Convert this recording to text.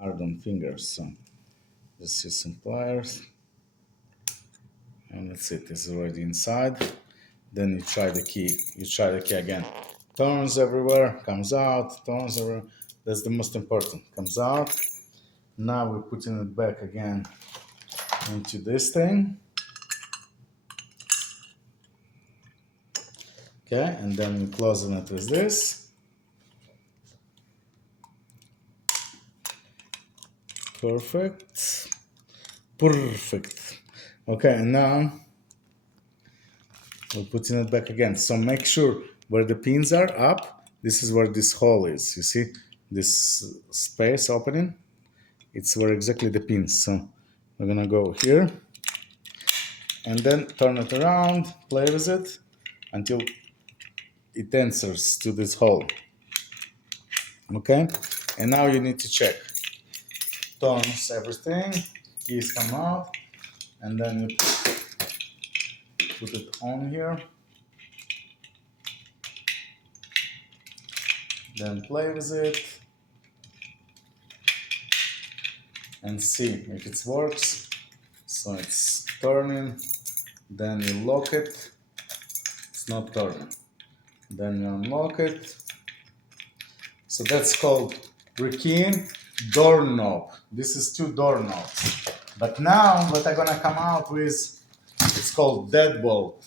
hard on fingers. So just use some pliers, and that's it. It's already inside. Then you try the key. You try the key again. Turns everywhere, comes out, turns everywhere. That's the most important. Comes out. Now we're putting it back again into this thing. Okay, and then we're closing it with this. Perfect. Perfect. Okay, and now we're putting it back again. So make sure where the pins are up, this is where this hole is. You see this space opening? It's where exactly the pins. So we're gonna go here and then turn it around, play with it until it answers to this hole. Okay? And now you need to check. Turns everything, keys come out, and then you put it on here. Then play with it and see if it works. So it's turning, then you lock it, it's not turning. Then you unlock it. So that's called Rekey doorknob. This is 2 doorknobs. But now what I'm gonna come out with, it's called deadbolt.